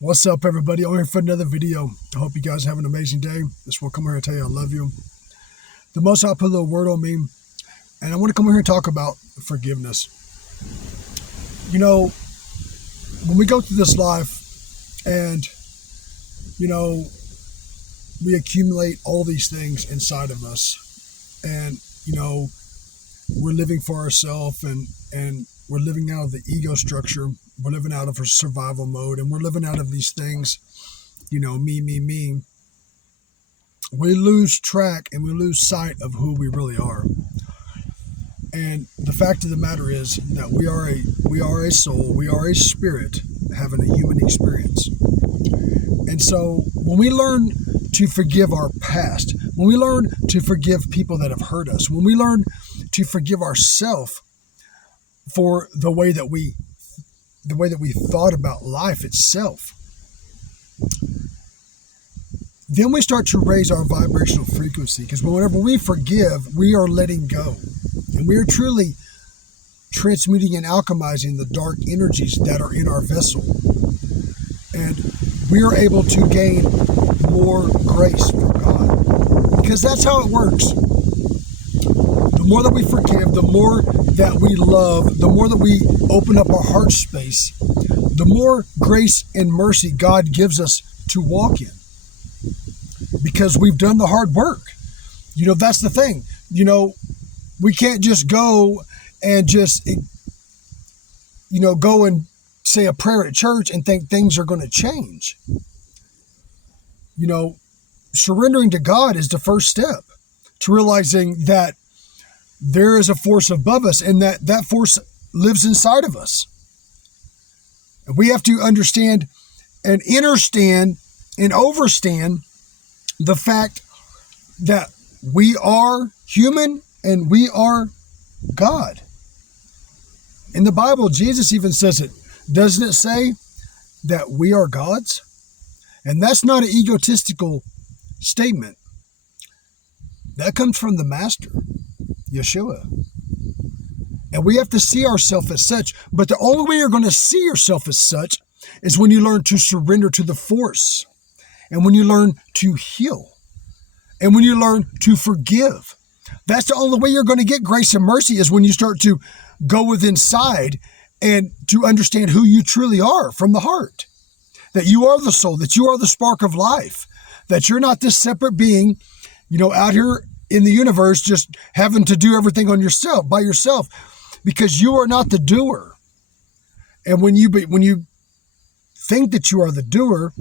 What's up, everybody? I'm here for another video. I hope you guys have an amazing day. Just want to come here and tell you I love you. The Most High put a little word on me, and I want to come here and talk about forgiveness. You know, when we go through this life and, we accumulate all these things inside of us, and, we're living for ourselves and we're living out of the ego structure. We're living out of a survival mode, and we're living out of these things, me. We lose track and we lose sight of who we really are. And the fact of the matter is that we are a soul, we are a spirit having a human experience. And so when we learn to forgive our past, when we learn to forgive people that have hurt us, when we learn to forgive ourselves for the way that we thought about life itself, then we start to raise our vibrational frequency, because whenever we forgive, we are letting go, and we are truly transmuting and alchemizing the dark energies that are in our vessel, and we are able to gain more grace from God, because that's how it works. The more that we forgive, the more that we love, the more that we open up our heart space, the more grace and mercy God gives us to walk in, because we've done the hard work. That's the thing. We can't just go and go and say a prayer at church and think things are going to change. Surrendering to God is the first step to realizing that there is a force above us, and that force lives inside of us. And we have to understand and understand and overstand the fact that we are human and we are God. In the Bible, Jesus even says it. Doesn't it say that we are gods? And that's not an egotistical statement. That comes from the Master, Yeshua. And we have to see ourselves as such. But the only way you're going to see yourself as such is when you learn to surrender to the force, and when you learn to heal, and when you learn to forgive. That's the only way you're going to get grace and mercy, is when you start to go within inside and to understand who you truly are from the heart. That you are the soul, that you are the spark of life, that you're not this separate being, out here in the universe just having to do everything by yourself, because you are not the doer. And when you think that you are the doer,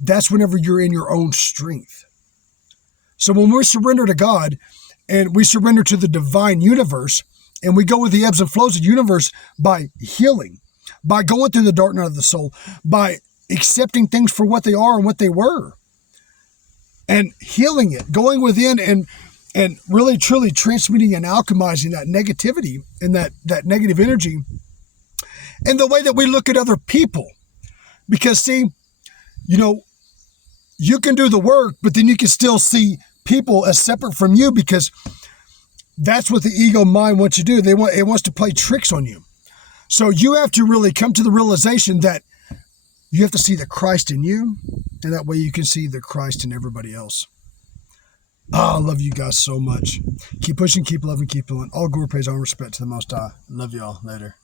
that's whenever you're in your own strength. So when we surrender to God and we surrender to the divine universe, and we go with the ebbs and flows of the universe by healing, by going through the dark night of the soul, by accepting things for what they are and what they were, and healing it, going within and really truly transmuting and alchemizing that negativity and that negative energy, and the way that we look at other people. Because see, you can do the work, but then you can still see people as separate from you, because that's what the ego mind wants to do. It wants to play tricks on you. So you have to really come to the realization that you have to see the Christ in you, and that way you can see the Christ in everybody else. I love you guys so much. Keep pushing, keep loving, keep doing. All glory, praise, all respect to the Most High. Love y'all. Later.